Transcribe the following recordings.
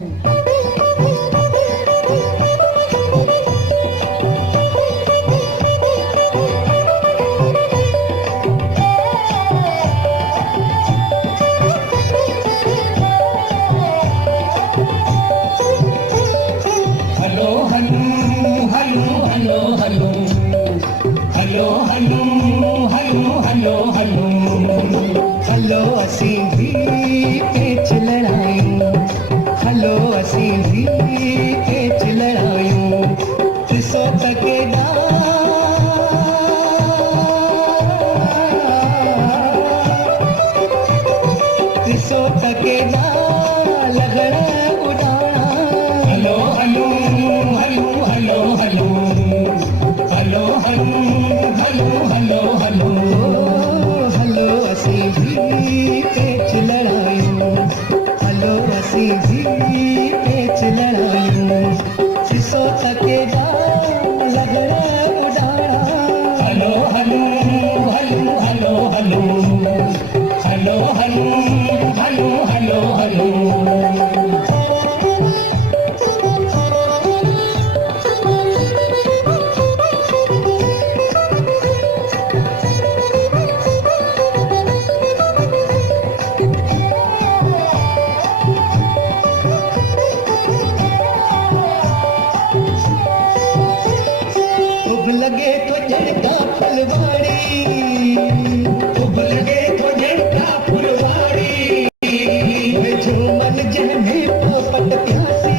Hello असीं भी पेच लड़ायूं, हलो असीं भी पेच लड़ायूं, ॾिसो त केॾा ॾिसो त केॾा लॻण उॾाणा। हलो हलो हलो हलो हलो हलो हलो हलो हलो हलो असीं भी पेच लड़ायूं, हलो असीं भी पेच लड़ायूं, ॾिसो त केॾा लॻण उॾाणा। हलो हलो हलो हलो हलो हलो हलो हलो हलो हलो लगे तो झड़का फुलवाड़ी, उब लगे तो झड़का फुलवाड़ी, झूमर जहने पोपट प्यासी,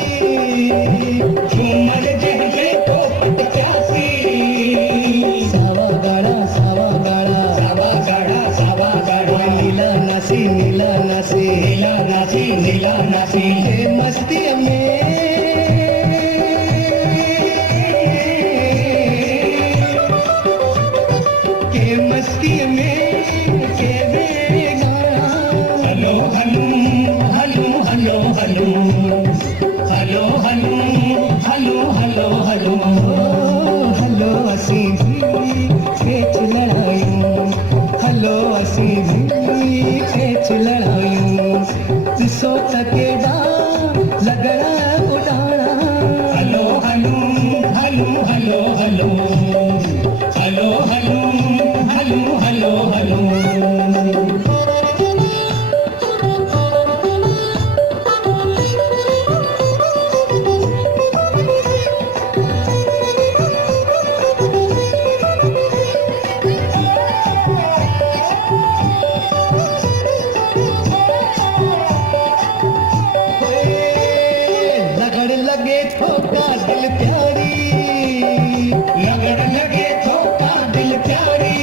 झूमर जहने पोपट प्यासी। सावा गाड़ा सावा गाड़ा सावा गाड़ा सावा गाड़ा, नीला नासी नीला नासी नीला नासी नीला नासी, मस्ती में मस्ती में के गाना। हलो हलो हलो हलो हलो हलो हलो हलो हलो हलो हलो असीं भी पेच लड़ायूं, हलो असीं भी पेच लड़ायूं, ॾिसो त केॾा लॻण उॾाणा। हलो हलो हलो हलो हलो हलो हलो हलो हलो हलो लगड़ लगे ठोका दिल प्यारी, लगड़ लगे ठोका दिल प्यारी,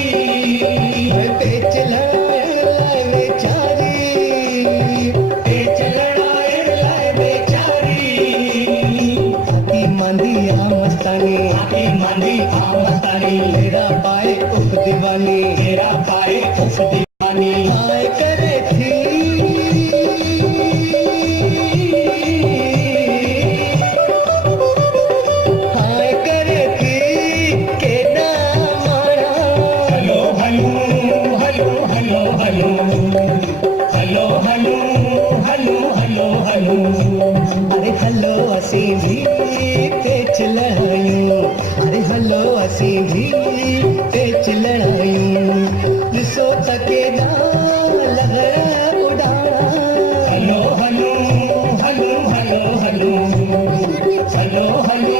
पेच लड़ाए बेचारी, पेच लड़ाए लाए बेचारी। हाथी मांदी आ मस्तानी, हाथी मांदी आ मस्तानी, तेरा पाए उफ दीवानी, तेरा पाए उफ दीवानी, आए करे थी हलो हलो हलो हलो हलो अरे हलो असीं भी पेच लड़ायूं, अरे हलो असीं भी पेच लड़ायूं, ॾिसो त केॾा लॻण उॾाणा। हलो हलो हलो हलो हलो हलो हलो